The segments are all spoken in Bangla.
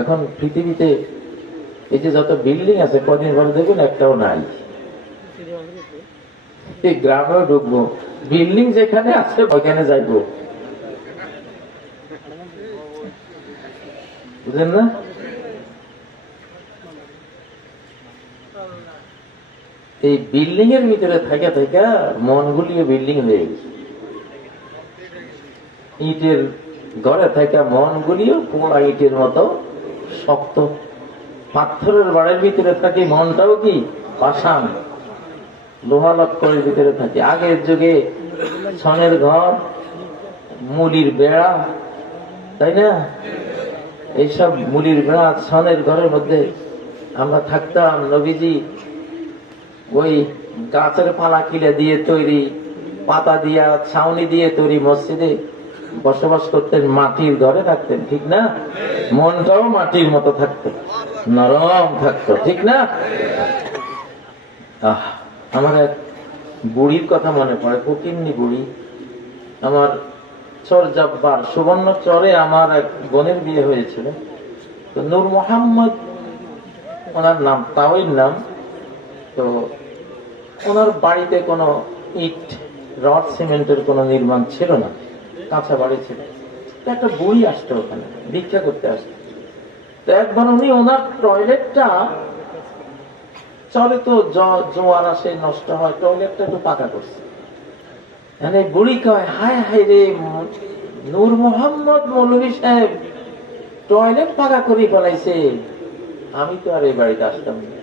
এখন পৃথিবীতে এই যে যত বিল্ডিং আছে কদিন পরে দেখুন একটাও নাই। এই গ্রামেও ঢুকবো, বিল্ডিং যেখানে আছে ওইখানে যাইবো, বুঝলেন না? এই বিল্ডিং এর ভিতরে থাকা থাকা মনগুলিও বিল্ডিং হয়ে গেছে। ইটের ঘরে থাকা মনগুলিও পোড়া ইটের মতো শক্ত। পাথরের বাড়ির ভিতরে থাকে মনটাও কি পাষাণ, লোহা লক্করের ভিতরে থাকে। আগের যুগে ছনের ঘর, মুলির বেড়া, তাই না? এইসব মুলির বেড়া, ছনের ঘরের মধ্যে আমরা থাকতাম। নবীজি ওই গাছের পালা কিলে দিয়ে তৈরি, পাতা দিয়া ছাউনি দিয়ে তৈরি মসজিদে বসবাস করতেন, মাটির ঘরে থাকতেন, ঠিক না? মনটাও মাটির মতো থাকতো, নরম থাকতো, ঠিক না? আমার এক বুড়ির কথা মনে পড়ে, ফকিন্নি বুড়ি। আমার চর জব্বার সুবর্ণ চরে আমার এক বোনের বিয়ে হয়েছিল। তো নূর মোহাম্মদ ওনার নাম, তাওই নাম। তো ওনার বাড়িতে কোনো ইট রড সিমেন্টের কোনো নির্মাণ ছিল না, কাঁচা বাড়ি ছিল। একটা বুড়ি আসতো ওখানে, ভিক্ষা করতে আসতো। তো একবার উনি ওনার টয়লেটটা, চলে তো জোয়ার আসে নষ্ট হয়, টয়লেটটা একটু পাকা করছে। এই বুড়ি কয়, হায় হায় রে নূর মোহাম্মদ মৌলভী সাহেব টয়লেট পাকা করে ফেলাইছে, আমি তো আর এই বাড়িতে আসতাম না।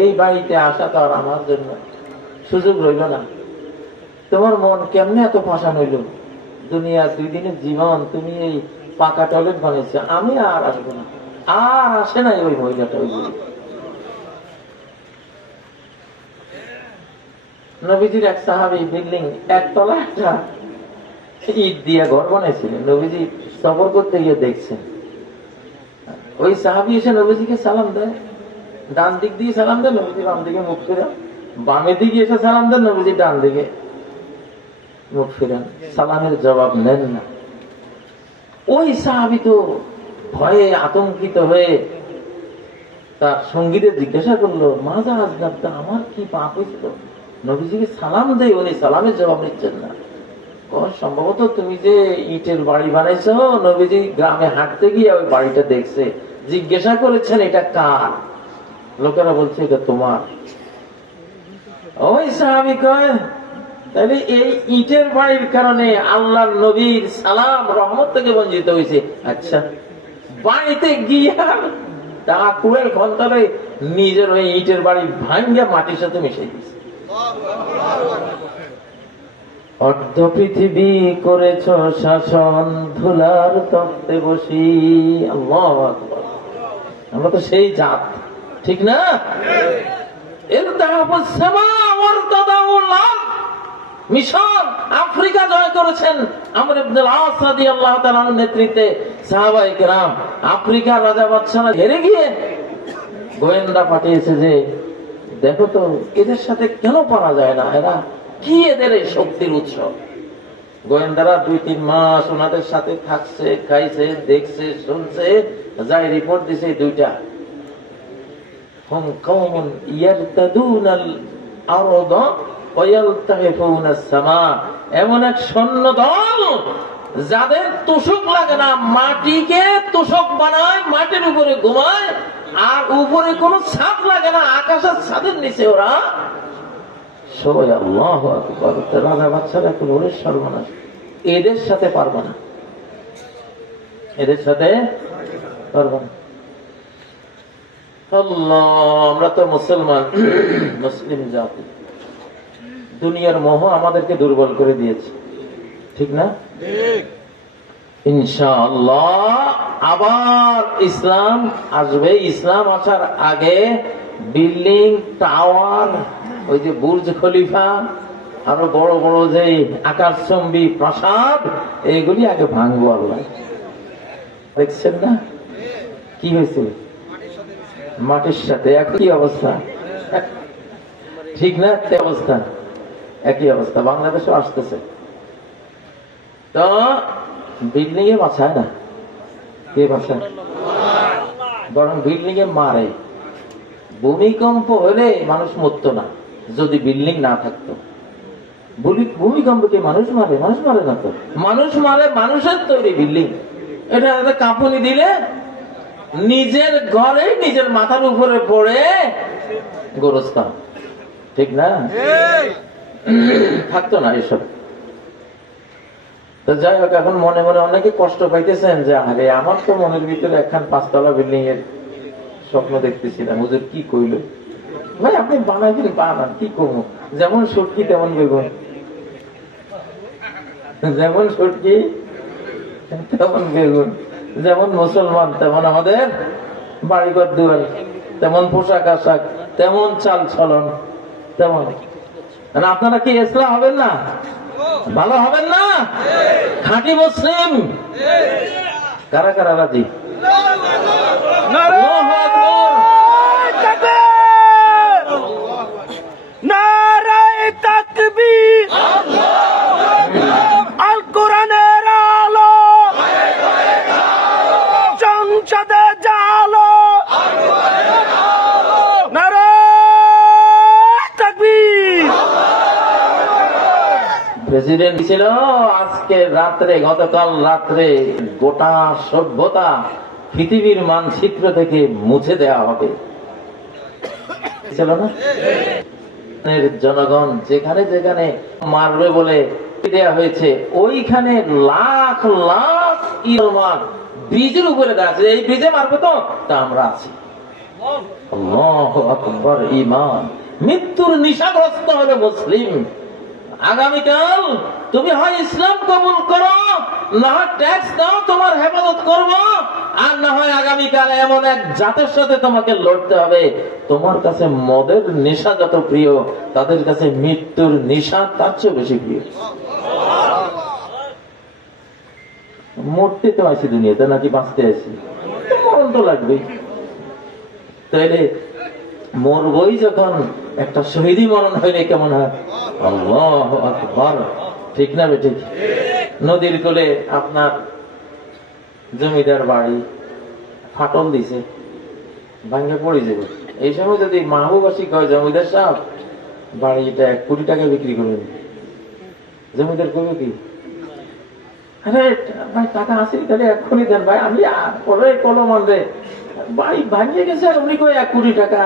এই বাড়িতে আসা তো আর আমার জন্য সুযোগ রইল না। তোমার মন কেমনে এত পাষাণ হইল? দুনিয়ার 2 দিনের জীবন তুমি এই পাকা টয়লেট বানিয়েছে, আমি আর আসবো না। আর আসে নাই ওই মহিলাটা। ওই নবীজির এক সাহাবী বিল্ডিং একতলা একটা ইট দিয়ে ঘর বানাইছিলেন। নবীজি সফর করতে গিয়ে দেখছেন, ওই সাহাবী এসে নবীজিকে সালাম দেয়, ডান দিক দিয়ে সালাম দেয়, নবীজি বাম দিকে মুখ ফেরান। বামের দিকে এসে সালাম দেন, নবীজি ডান দিকে মুখ ফেরান, সালামের জবাব নেন না। ওই সাহাবী তো ভয়ে আতঙ্কিত হয়ে তার সঙ্গীদের জিজ্ঞাসা করলো, মাজা আজনাবতা, আমার কি পাপ হয়েছিল? নবীজিকে সালাম দেয়, উনি সালামের জবাব নিচ্ছেন না। সম্ভবত তুমি যে ইটের বাড়ি বানাইছো, নবীজি গ্রামে হাঁটতে গিয়ে ওই বাড়িটা দেখছে, জিজ্ঞাসা করেছেন এটা কার? লোকেরা বলছে এটা তোমার। ওই সাহাবী কয়, তাহলে এই ইটের বাড়ির কারণে আল্লাহর নবীর সালাম রহমত থেকে বঞ্চিত হয়েছে। আচ্ছা, বাড়িতে গিয়া কুড়ের ঘন্টারে নিজের ওই ইটের বাড়ি ভাঙ্গা মাটির সাথে মিশে গেছে। অর্ধ পৃথিবী করেছ শাসন, ধুলার তপ্তে বসি। আল্লাহু আকবার। আমরা তো সেই জাত, ঠিক না? মিশর আফ্রিকা জয় করেছেন আমর ইবনে আল-আস রাদিয়াল্লাহু তাআলার নেতৃত্বে সাহাবায়ে কেরাম। আফ্রিকার রাজা বাদশারা হেরে গিয়ে গোয়েন্দা পাঠিয়েছে যে দেখো তো এদের সাথে কেন পারা যায় না, এরা কি, এদের এই শক্তির উৎস। গোয়েন্দারা 2-3 মাস ওনাদের সাথে থাকছে, খাইছে, দেখছে, শুনছে, যাই রিপোর্ট দিছে দুইটা, হুম কওমুন ইয়ারতাদুনাল আরদা ওয়া ইয়ালতাহিফুনাস সামা। এমন এক সৈন্য দল যাদের তোষক লাগে না, মাটিকে তোষক বানায়, মাটির উপরে ঘুমায়, আর উপরে কোনো ছাদ লাগে না, আকাশের ছাদের নিচে ওরা সবাই। আল্লাহু আকবার। রাজা বাদশারা এখন ওরে সর্বনাশ, এদের সাথে পারবো না, এদের সাথে পারবো না। আল্লাহ, আমরা তো মুসলমান, মুসলিম জাতি, দুনিয়ার মোহ আমাদেরকে দুর্বল করে দিয়েছে, ঠিক না? ইনশাআল্লাহ আবার ইসলাম আসবে। ইসলাম আসার আগে বিল্ডিং, টাওয়ার, ওই যে বুর্জ খলিফা, আরো বড় বড় যে আকাশচম্বী প্রাসাদ, এইগুলি আগে ভাঙবো। আল্লাহ দেখছেন না কি হয়েছে? মাটির সাথে একই অবস্থা, ঠিক না? অবস্থা একই অবস্থা বাংলাদেশও আসতেছে। তো বিল্ডিং এ বাঁচায় না, কে বাঁচায়? বরং বিল্ডিং এ মারে। ভূমিকম্প হলে মানুষ মরতো না যদি বিল্ডিং না থাকতো। ভূমিকম্পকে মানুষ মারে? মানুষ মারে না তো। মানুষ মারে মানুষের তৈরি বিল্ডিং। এটা একটা কাঁপুনি দিলে নিজের ঘরে নিজের মাথার উপরে পড়ে গোরস্থান, ঠিক না? থাকতো না এসব। তো যাই হোক, এখন মনে মনে অনেকে কষ্ট পাইতেছেন যে আরে আমার তো মনের ভিতরে একখান 5 তলা বিল্ডিং এর স্বপ্ন দেখতেছিলাম। হুজুর কি কইল? ভাই আপনি বানাইবেন, বানান, কি করবো? যেমন সটকি তেমন বেগুন, যেমন সটকি তেমন বেগুন, যেমন মুসলমান তেমন আমাদের বাড়িঘর দুয়ার, তেমন পোশাক আশাক, তেমন চাল চলন, তেমন। আপনারা কি ইসলাম হবেন না? ভালো হবেন না? খাঁটি মুসলিম কারা কারা রাজি? আল্লাহু আকবার। নারায়ে তাকবীর। আল কোরআনের আলো সংসদে জালো। নারায়ে তাকবীর। প্রেসিডেন্ট ছিল আজকে রাত্রে, গতকাল রাত্রে গোটা সভ্যতা পৃথিবীর মানচিত্র থেকে মুছে দেওয়া হবে, ছিল না? জনগণ যেখানে যেখানে মারবে বলে দেওয়া হয়েছে, ওইখানে লাখ লাখ ইমান ব্রিজের উপরে দেওয়া আছে। এই ব্রিজে মারবে তো, তা আমরা আছি। আল্লাহু আকবার। ইমান। মৃত্যুর নিশাগ্রস্ত হলো মুসলিম। আগামীকাল তুমি হয় ইসলাম কবুল করো, না হয় ট্যাক্স দাও, তোমার হেফাজত করবো, আর না হয় আগামীকাল এমন এক জাতের সাথে তোমাকে লড়তে হবে তোমার কাছে মদের নেশা যত প্রিয়, তাদের কাছে মৃত্যুর নেশা তার চেয়ে বেশি প্রিয়। মরতে তো আছি দুনিয়াতে, নাকি বাঁচতে আছি? মরণ তো লাগবেই। তাইলে মরবই যখন, একটা শহীদি মরণ হইলে কেমন হয়? আল্লাহু আকবার। ঠিক না বেঠিক? নদীর কোলে আপনার জমিদার বাড়ি, ফাটল দিছে, ভাঙ্গে পড়ে যাবে। এই সময় যদি মাহবুবাসী কয় জমিদার সাহেব বাড়িটা 1 কোটি টাকা বিক্রি করবেন, জমিদার করবে কি? আরে ভাই টাকা আছে, তাহলে এক্ষুনি দেন ভাই, আমি পরে কলম আনবে, বাড়ি ভাঙিয়ে গেছে আর উনি কয় 1 কোটি টাকা।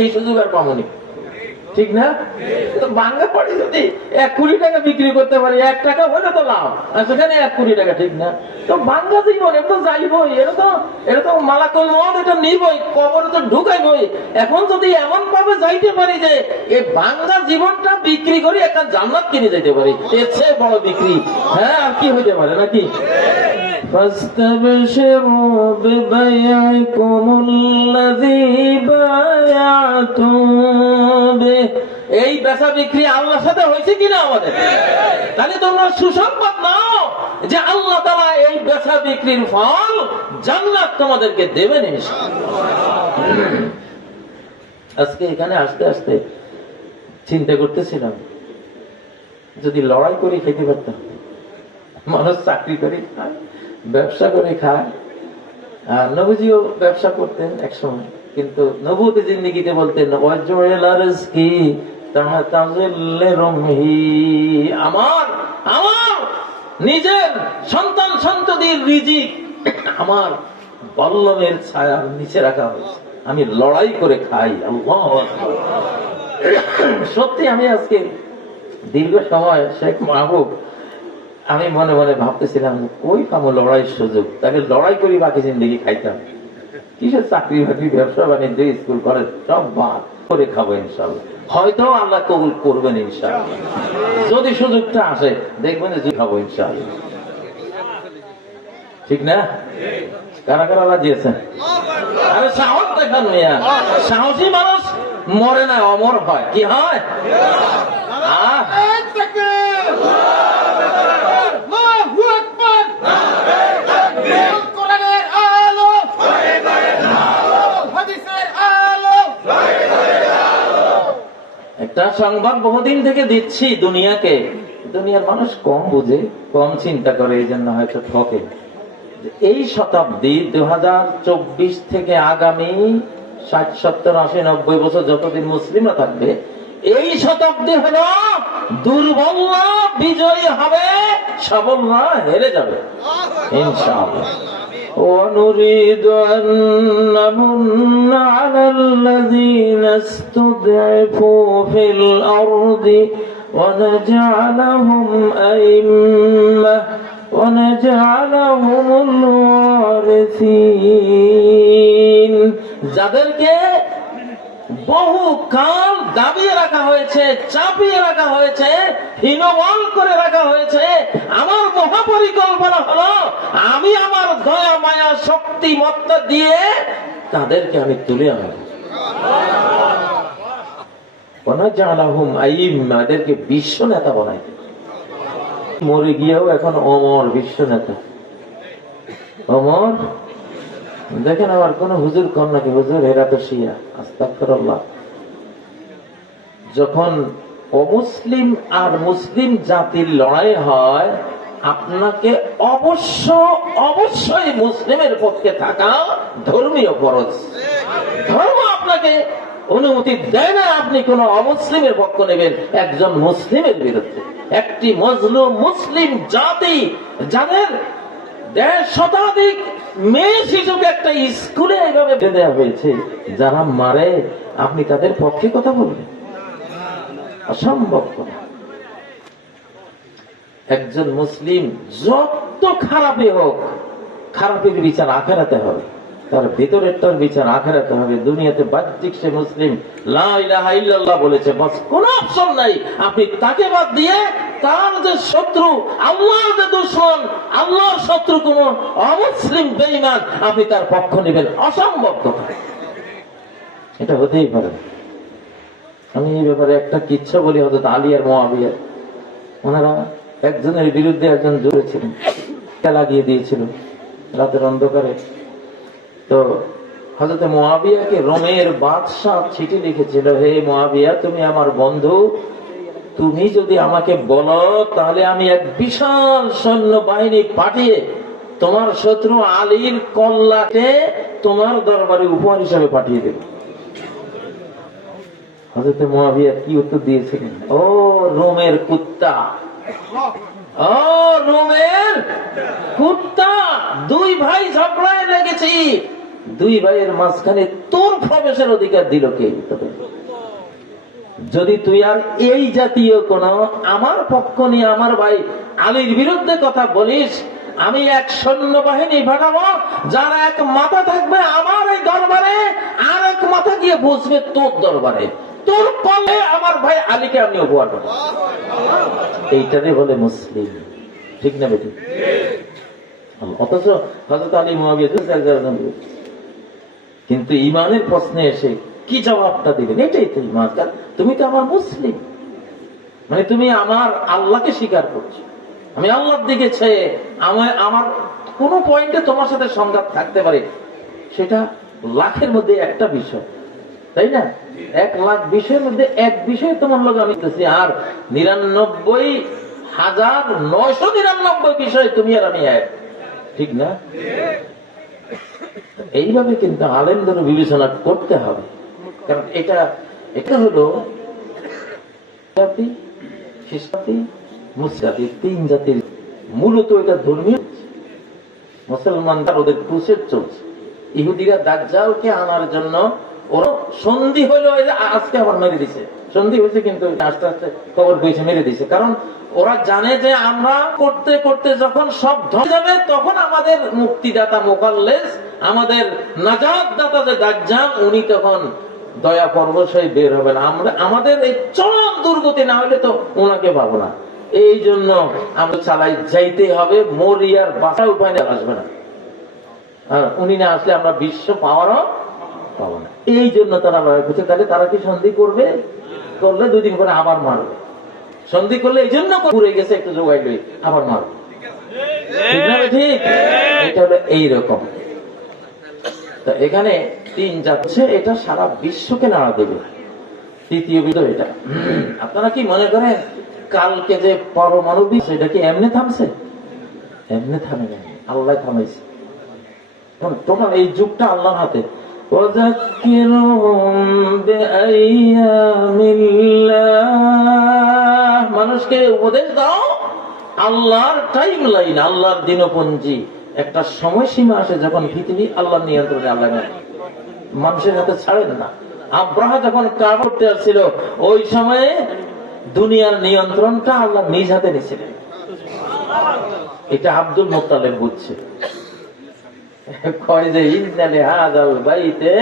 এই সুযোগ আর পামনি, ঠিক না? বাংলা পড়ে যদি 1 কোটি টাকা বিক্রি করতে পারি, 1 টাকা হলে তো লাভ, আর সেখানে 1 কোটি টাকা, ঠিক না? তো বাংলা জীবন এটা তো যাইবই, এটা তো মালাকুল মউত, এটা নিবই, কবরে তো ঢুকাইবই। এখন যদি এমন ভাবে যাইতে পারি যে এই বাংলা জীবনটা বিক্রি করে একটা জান্নাত কিনে যেতে পারি, এর চেয়ে বড় বিক্রি হ্যাঁ আর কি হইতে পারে নাকি? فاستبشروا ببيعكم الذي بايعتم به। এই বেচা বিক্রি আল্লাহর সাথে হয়েছে কিনা আমাদের? তাহলে তোমরা সুসংবাদ নাও যে আল্লাহ তাআলা এই বেচা বিক্রির ফল জান্নাত তোমাদেরকে দেবেন ইনশাআল্লাহ। আজকে এখানে আসতে আসতে চিন্তা করতেছিলাম, যদি লড়াই করে খেতে পারতাম। মানুষ চাকরি করে খায়, ব্যবসা করে খায়, আর নবীজিও ব্যবসা করতেন একসময়, কিন্তু নবুয়তি জিন্দেগিতে বলতেন আমার আমার নিজের সন্তান সন্ততির রিজিক আমার বল্লমের ছায়ার নিচে রাখা হয়েছে, আমি লড়াই করে খাই। আল্লাহু আকবার। সত্যি আমি আজকে দীর্ঘ সময় শেখ মাহবুব, আমি মনে মনে ভাবতেছিলাম কই পাবো লড়াইয়ের সুযোগ, তাকে লড়াই করি বাকি জিন্দগি খাইতাম। কিসের চাকরি বাকরি, ব্যবসা বাণিজ্য, স্কুল কলেজ সব বাদ করে খাবো ইনশাআল্লাহ। হয়তো আল্লাহ কবুল করবেন ইনশাআল্লাহ, যদি সুযোগটা আসে দেখবেন যে খাবো ইনশাআল্লাহ, ঠিক না? কারা কারা রাজি আছেন? আরে সাহস দেখান মিয়া, সাহসী মানুষ মরে না, অমর হয়। কি হয়? একটা সংবাদ বহুদিন থেকে দিচ্ছি দুনিয়াকে, দুনিয়ার মানুষ কম বুঝে, কম চিন্তা করে, এই জন্য হয়তো ঠকে। এই শতাব্দী 2024 থেকে আগামী 60, 70, 80, 90 বছর যতদিন মুসলিমরা থাকবে, এই শতাব্দী হলো দুর্বলরা বিজয়ী হবে, সবলরা হেরে যাবে ইনশাআল্লাহ। ونريد أن نمن على الذين استضعفوا في الأرض ونجعلهم أئمة ونجعلهم الوارثين। যাদেরকে বহু কাল দাবিয়ে রাখা হয়েছে, চাপিয়ে রাখা হয়েছে, হীনবল করে রাখা হয়েছে, আমার মহাপরিকল্পনা হলো আমি আমার দয়া মায়া শক্তি মত্তা দিয়ে তাদেরকে আমি তুলে আনবো। ওয়ানাজআলাহুম আইম্মা, এদেরকে বিশ্ব নেতা বানাইতে। মরে গিয়েও এখন অমর বিশ্ব নেতা, অমর। দেখেন আবার কোন হুজুর কম নাকি, হুজুর এরা তো শিয়া, আস্তাগফিরুল্লাহ। যখন অমুসলিম আর মুসলিম জাতির লড়াই হয়, আপনাকে অবশ্যই মুসলিমের পক্ষে থাকা ধর্মীয় ফরজ। ধর্ম আপনাকে অনুমতি দেয় না আপনি কোন অমুসলিমের পক্ষ নেবেন একজন মুসলিমের বিরুদ্ধে। একটি মজলুম মুসলিম জাতি, যাদের 1.5 শতাধিক মেয়ে শিশুকে একটা স্কুলে এইভাবে বেঁধে দেওয়া হয়েছে, যারা মারে, আপনি তাদের পক্ষে কথা বলবেন? অসম্ভব কথা। একজন মুসলিম যত খারাপই হোক, খারাপের বিচার আখেরাতে হবে, তার ভিতরেরটার বিচার আখেরাতে হবে। দুনিয়াতে বাহ্যিক সে মুসলিম লা ইলাহা ইল্লাল্লাহ বলেছে, বাস কোনো অপশন নাই। আপনি তাকে বাদ দিয়ে তার যে শত্রু, আল্লাহর যে দুশমন, আল্লাহর শত্রু কোন অমুসলিম বেঈমান, আপনি তার পক্ষ নেবেন? অসম্ভব কথা, এটা হতেই পারে। আমি এই ব্যাপারে একটা কিচ্ছা বলি। হযরত আলী আর মুআবিয়া, ওনারা একজনের বিরুদ্ধে একজন জড়েছিলেন, লাগিয়ে দিয়েছিল রাতের অন্ধকারে। তো হযরত মুআবিয়াকে রোমের বাদশাহ চিঠি লিখেছিল, হে মুআবিয়া, তুমি আমার বন্ধু, তুমি যদি আমাকে বলো তাহলে আমি এক বিশাল সৈন্য বাহিনী পাঠিয়ে তোমার শত্রু আলীর কল্লাকে তোমার দরবারে উপহার হিসাবে পাঠিয়ে দেব। হযরত মুআবিয়া কি উত্তর দিয়েছিলেন? ও রোমের কুত্তা, ও রোমের কুত্তা, 2 ভাই ঝগড়ায় লেগেছি, 2 ভাইয়ের মাঝখানে তোর প্রবেশের অধিকার দিল কে? যদি তুই আর এই জাতীয় কোন আমার পক্ষ নিয়ে আমার ভাই আলীর বিরুদ্ধে কথা বলিস, আমি এক সৈন্যবাহিনী পাঠাবো, যার এক মাথা থাকবে আমার এই দরবারে, আর এক মাথা গিয়ে বসবে তোর দরবারে, তোর কলে আমার ভাই আলীকে আমি উপহার দেবো। এইটারে বলে মুসলিম, ঠিক না বেটি? অথচ হযরত আলী মুআবিয়া, কিন্তু ইমানের প্রশ্নে এসে কি জবাবটা দিলেন? এটাই তো ইমান। তুমি তো আমার মুসলিম, মানে তুমি আমার আল্লাহকে স্বীকার করছো। আমি আল্লাহর দিকে চেয়ে আমার কোন পয়েন্টে তোমার সাথে সংঘাত থাকতে পারে, সেটা লাখের মধ্যে একটা বিষয়, তাই না? 1 লাখ বিষয়ের মধ্যে এক বিষয় তোমার লোক আমি দিতেছি, আর 99,999 বিষয় তুমি আর আমি এক, ঠিক না? এইভাবে কিন্তু আলেমদের বিবেচনা করতে হবে। কারণ এটা হলো জাতি, খ্রিস্টাতি, মুসলিম, 3 জাতির মূলত এটা ধর্মীয়। মুসলমানরা ওদের ক্রুসেড চলছে, ইহুদিরা দাজ্জালকে আনার জন্য ওরা সন্ধি হলো, আজকে আবার মেরে দিছে, সন্ধি হয়েছে কিন্তু আস্তে আস্তে খবর পেয়েছে মেরে দিছে। কারণ ওরা জানে যে আমরা করতে করতে যখন সব ধরে যাবে, তখন আমাদের মুক্তিদাতা মোকাল্লেস, আমাদের নাজাত দাতা যে দাজ্জাল, উনি তখন দয়া পরবশই বের হবেন। আমরা আমাদের এই চরম দুর্গতি না হলে তো ওনাকে পাবো না। এই জন্য আমরা চালাই যাইতে হবে, মরিয়ার বাসা উপায় আসবে না, আর উনি না আসলে আমরা বিশ্ব পাওয়ারও পাবো না। এই জন্য তারা বুঝে, তাহলে তারা কি সন্ধি করবে? করলে 2 দিন পরে আবার মারবে। সন্ধি করলে এই জন্য ঘুরে গেছে, একটু জোগাই লই, আবার মারবে, ঠিক না? ঠিক, এটা হলো এইরকম। এখানে 3 যাচ্ছে, এটা সারা বিশ্বকে নাড়া দেবে। তৃতীয় বিষয় এটা। আপনারা কি মনে করেন কালকে যে পারমাণবিক, সেটা কি এমনি থামছে? এমনি থামে না, আল্লাহ থামাইছে। তোমার এই যুগটা আল্লাহর হাতে। ওয়াযাক্কিরহুম বিআইয়ামিল্লাহ, মানুষকে উপদেশ দাও আল্লাহর টাইম লাইন, আল্লাহর দিনপঞ্জি। একটা সময়সীমা আসে যখন পৃথিবী আল্লাহর নিয়ন্ত্রণে, আল্লাহ মানুষের হাতে ছাড়েন না। আব্রাহা যখন কাবা করতে আসছিল ওই সময়ে দুনিয়ার নিয়ন্ত্রণটা আল্লাহ নিজ হাতে নিয়েছিলেন। এটা আব্দুল মুত্তালিব বুঝছে, কয় যে ইন্নালি হাযাল বাইতে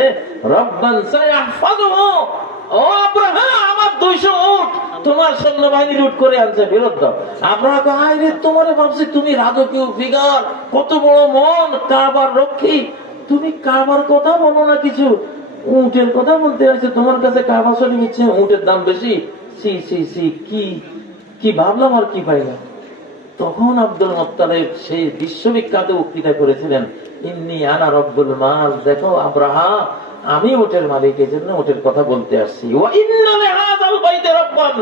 রাব্বান সায়াহফাযুহু, ও আব্রাহা আমার 200 উট তোমার সৈন্যবাহিনী লুট করে আনছে, ফেরত দাও। আব্রাহা কয় আয় রে, তোমারে ভাবছি তুমি রাজকীয় ফিগার, কত বড় মন, কাবার রক্ষী, তুমি কাবার কথা বলো না, কিছু উটের কথা বলতে হয়েছে তোমার কাছে। কাবা শরীফ হচ্ছে উটের দাম বেশি, সি সি সি, কি ভাবলাম আর কি পাইলাম। তখন আব্দুল মুত্তালিব সেই বিশ্ববিখ্যাত উক্তিটা করেছিলেন, ইন্নী আনা রব্বুল মাল, দেখো আব্রাহা আমি ওটের মালিক, এই জন্য ওটের কথা বলতে আসছি। ওয়া ইন্না লিহাযাল বাইতি রাব্বান,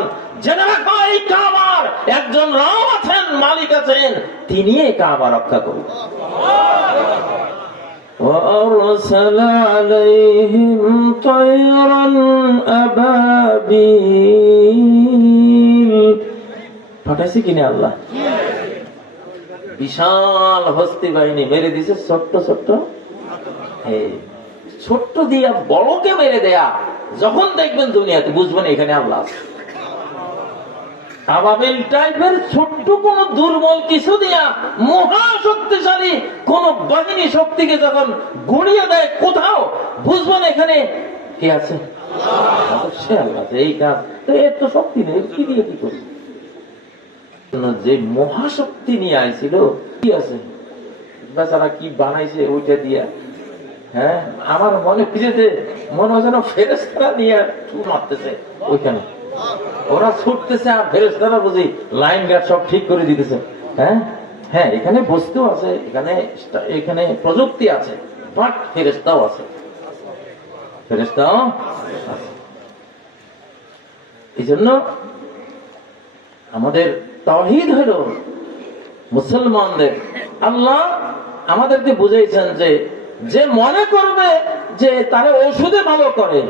জেনে রাখো এই কাবার একজন রব আছেন, মালিক আছেন, তিনি এই কাবা রক্ষা করবেন। وأرسل عليهم طيرا أبابيل, পাঠাইছে কিনা আল্লাহ, বিশাল হস্তি বাহিনী মেরে দিছে ছোট্ট ছোট্ট, ছোট্ট দিয়া বড়কে মেরে দেয়া। যখন দেখবেন দুনিয়াতে বুঝবেন এখানে আল্লাহ আছে। আবাবিল টাইপের ছোট্ট কোন দুর্বল কিছু দিয়া মহা শক্তিশালী কোন বাহিনী শক্তিকে যখন গুড়িয়ে দেয় কোথাও, বুঝবেন এখানে কে আছে, সে আল্লাহ আছে। এই কাজ তো এর তো শক্তি নেই, কি দিয়ে কি করি। যে মহাশক্তি নিয়ে আইছিল কি আছে, বেচারা কি বানাইছে ওইটা দিয়া। হ্যাঁ, আমার মনে পিছিয়ে মনে হয় যেন ফেরেশতারা নিয়ে মারতেছে ওইখানে, ওরা ছুটতেছে আর ফেরেশতারা বুঝি লাইন গার্ড সব ঠিক করে দিতেছে। হ্যাঁ হ্যাঁ, এখানে বস্তু আছে, এখানে প্রযুক্তি আছে, বাট ফেরেশতাও আছে, ফেরেশতাও আছে। এই জন্য আমাদের তাওহীদ হলো মুসলমানদের। আল্লাহ আমাদেরকে বুঝাইছেন যে যে মনে করবে যে তারা ওষুধে ভালো করে,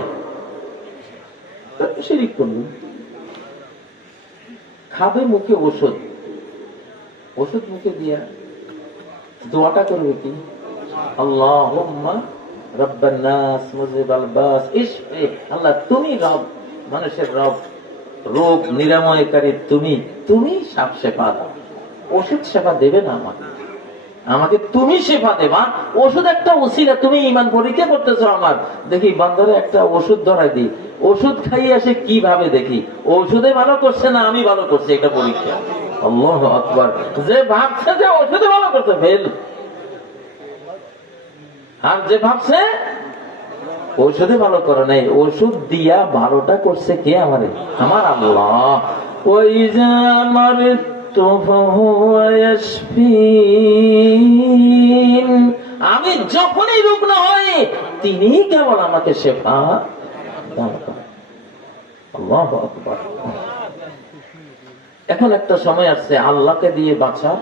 শিরিক করবে, খাবে মুখে ওষুধ, ওষুধ মুখে দিয়া দোয়াটা করবে কি, আল্লাহুম্মা রাব্বান নাস মুযিবাল বাস ইশফি, আল্লাহ তুমি রব, মানুষের রব, রোগ নিরাময়কারী তুমি, তুমি সাফ শেফা দাও। ওষুধ শেফা দেবে না আমাকে তুমি শেফা দেবা। ওষুধ একটা ওসিলা, তুমি ঈমান পরীক্ষা করতেছো আমার, দেখি বান্দারে একটা ওষুধ ধরাই দিই, ওষুধ খাইয়ে আসে কিভাবে দেখি ওষুধে ভালো করছে না আমি ভালো করছি, এটা পরীক্ষা। আল্লাহু আকবার। যে ভাবছে যে ওষুধে ভালো করছে ফেল, আর যে ভাবছে ওষুধে ভালো করে নাই, ওষুধ দিয়া ভালোটা করছে কে, আমারে আমার আল্লাহ। ওই যে আমার আমি যখনই রুগ্ন হই তিনি কেবল আমাকে শেফা দান করেন। আল্লাহু আকবার। এখন একটা সময় আসছে আল্লাহকে দিয়ে বাঁচার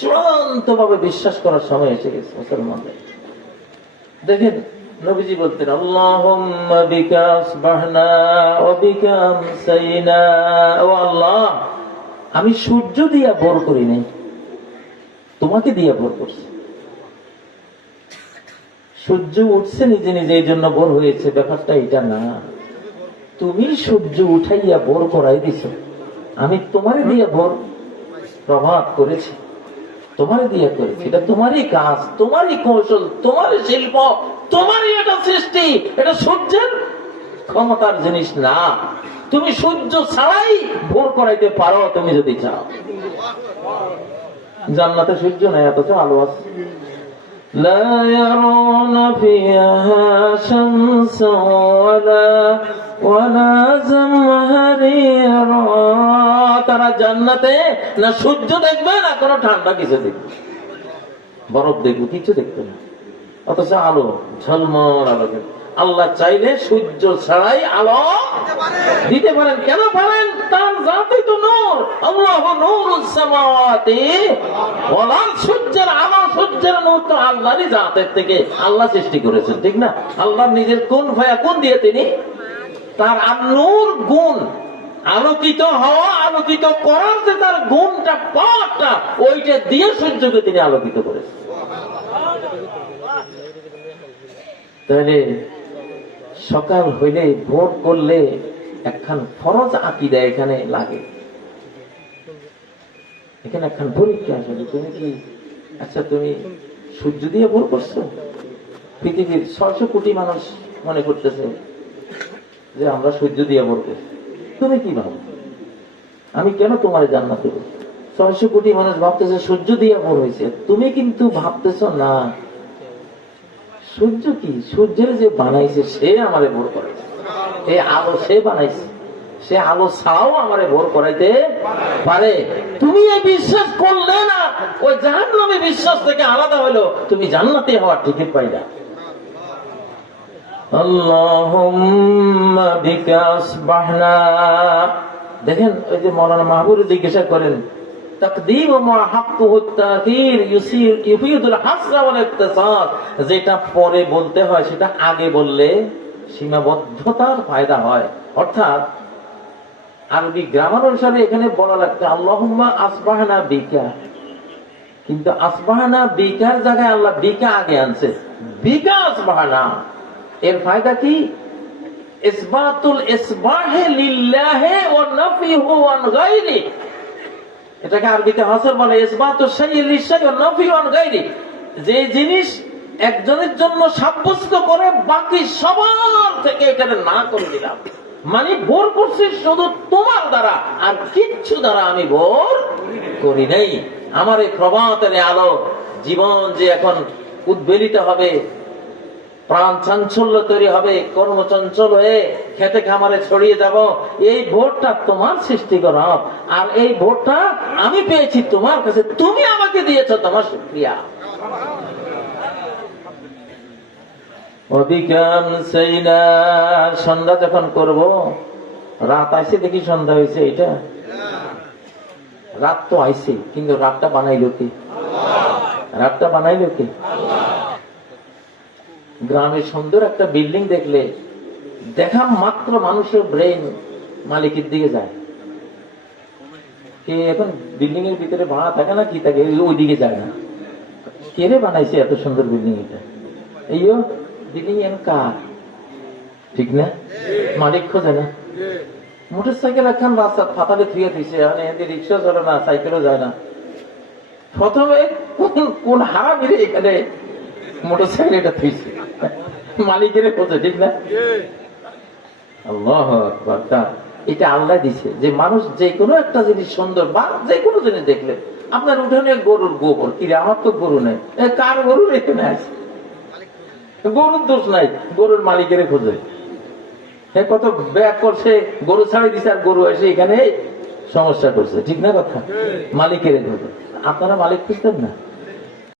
চূড়ান্ত ভাবে বিশ্বাস করার সময় এসে গেছে মুসলমানদের। দেখেন নবীজি বলতেন, আল্লাহুম্মা বিকা আসবাহনা ওয়া বিকা আমসাইনা, ও আল্লাহ আমি সূর্য দিয়া ভোর করি নাই, তোমাকে দিয়া ভোর করছি। সূর্য উঠছে নিজে নিজে এই জন্য ভোর হয়েছে, ব্যাপারটা এটা না। তুমি সূর্য উঠাইয়া ভোর করাই দিছ, আমি তোমারে দিয়া ভোর প্রভাত করেছি, তোমারে দিয়া করেছি। এটা তোমারই কাজ, তোমারই কৌশল, তোমারই শিল্প, তোমারই এটা সৃষ্টি, এটা সূর্যের ক্ষমতার জিনিস না। তুমি সূর্য ছাড়াই ভোর করাইতে পারো তুমি যদি চাও। জান্নাতে সূর্য নেই, অথচ আলো আছে। লা ইয়ারাউনা ফিহা শামসান ওয়ালা জামহারিরা, তারা জান্নাতে না সূর্য দেখবে না কোনো ঠান্ডা কিছু দেখবে, বরফ দেখবে, কিছু দেখবে না, অথচ আলো ঝলমল আলো। আল্লাহ চাইলে সূর্য ছাড়াই আলো দিতে পারেন। কেন পারেন? তার জাতি তো নূর, আল্লাহ নূরুস সামাওয়াতি ওয়াল আরদ, সূর্যের আলো সূর্যের নূর তো আল্লাহরই জাতের থেকে আল্লাহ সৃষ্টি করেছেন, ঠিক না? আল্লাহ নিজের কোন ফায়াকুন দিয়ে তিনি তার নূর গুণ, আলোকিত হওয়া, আলোকিত করার যে তার গুণটা পাওয়াটা, ওইটা দিয়ে সূর্যকে তিনি আলোকিত করেছেন। তাহলে সকাল হইলে ভোর করলে একখান ফরজ আকীদা এখানে লাগে, এখানে একখান পরীক্ষা আসলে তুমি কি, আচ্ছা তুমি সূর্য দিয়ে ভোর করছো? পৃথিবীর 600 কোটি মানুষ মনে করতেছে যে আমরা সূর্য দিয়ে ভোর করছি, তুমি কি ভাবো? আমি কেন তোমার জান্নাত দেব? 600 কোটি মানুষ ভাবতেছে সূর্য দিয়ে ভোর হয়েছে, তুমি কিন্তু ভাবতেছ না সূর্য কি, সূর্যের যে বানাইছে সে আমারে ভোর করাইছে, এই আলো সে বানাইছে, সে আলো ছাড়াও আমারে ভোর করাইতে পারে। তুমি এই বিশ্বাস করলে না, ওই জাহান্নামী বিশ্বাস থেকে আলাদা হলো তুমি জান্নাতে হওয়ার টিকিট পাইলা। আল্লাহুম্মা বিকা আসবাহনা, দেখেন ওই যে মাওলানা মাহবুব জিজ্ঞাসা করেন তাকদীম ওয়া হাক্কুহু তাখির ইউফিদুল হাসরা ওয়াল ইকতিসাদ, যেটা পরে বলতে হয় সেটা আগে বললে সীমাবদ্ধতার ফায়দা হয়। অর্থাৎ আরবি গ্রামার অনুসারে এখানে বলা লাগছে আল্লাহুম্মা আসবাহনা বিকা, কিন্তু আসবাহনা বিকার জায়গায় আল্লাহ বিকা আগে আনছে, বিকা আসবাহনা। এর ফায়দা কি? ইসবাতুল ইসবাহে লিল্লাহি ওয়া নাফিহু আন গায়রি, এটাকে আরবিতে হাসর বলে ইসবাতুল শাইই লিশাই ওয়া নাফিহু আন গায়রি, যে জিনিস একজনের জন্য সাব্যস্ত করে বাকি সবার থেকে এটাকে না করে দিলাম, মানে ভোর করছি শুধু তোমার দ্বারা, আর কিচ্ছু দ্বারা আমি ভোর করি নাই। আমার এই প্রভাতের আলো জীবন যে এখন উদ্বেলিত হবে, প্রাণ চাঞ্চল্য তৈরি হবে, কর্মচঞ্চল হয়ে খেতে খামারে ছড়িয়ে যাব, এই ভোরটা তোমার সৃষ্টি করা, আর এই ভোরটা আমি পেয়েছি তোমার কাছে, তুমি আমাকে দিয়েছ, তোমার শুকরিয়া। সন্ধ্যা যখন করব, রাত আইসে দেখি সন্ধ্যা হয়েছে, এটা রাত তো আইসে, কিন্তু রাতটা বানাইলো কি? রাতটা বানাইলো কি? গ্রামে সুন্দর একটা বিল্ডিং দেখলে দেখা মাত্র মানুষের ব্রেন মালিকের দিকে যায়, কে এখন বিল্ডিং এর ভিতরে ভাড়া থাকে না কি থাকে, ওই দিকে যায় না, কে রে বানাইছে এত সুন্দর বিল্ডিং, এটা এই বিল্ডিং এর কার, ঠিক না? মালিক খোঁজে না। মোটর সাইকেল এখন রাস্তা ফাতালে ফিরে দিয়েছে, রিক্সা চলে না, সাইকেলও যায় না, প্রথমে কোন হারা মিলে এখানে মোটর সাইকেল এটা থুইছে, মালিকের খোঁজে, ঠিক না? আল্লাহু আকবার। এটা আল্লাহ দিছে যে মানুষ যে কোনো একটা জিনিস সুন্দর বা যে কোনো জিনিস দেখলে, আপনার উঠোনে গরুর গোবর, কিরে আমার তো গরু নেই, কার গরুর এখানে আছে? গরুর দোষ নাই, গরুর মালিকের খোঁজে। কত ব্যাগ করছে, গরু ছাড়িয়ে দিছে, আর গরু এসে এখানে সমস্যা করছে, ঠিক না কথা? মালিকের খোঁজে। আপনারা মালিক খুঁজতেন না?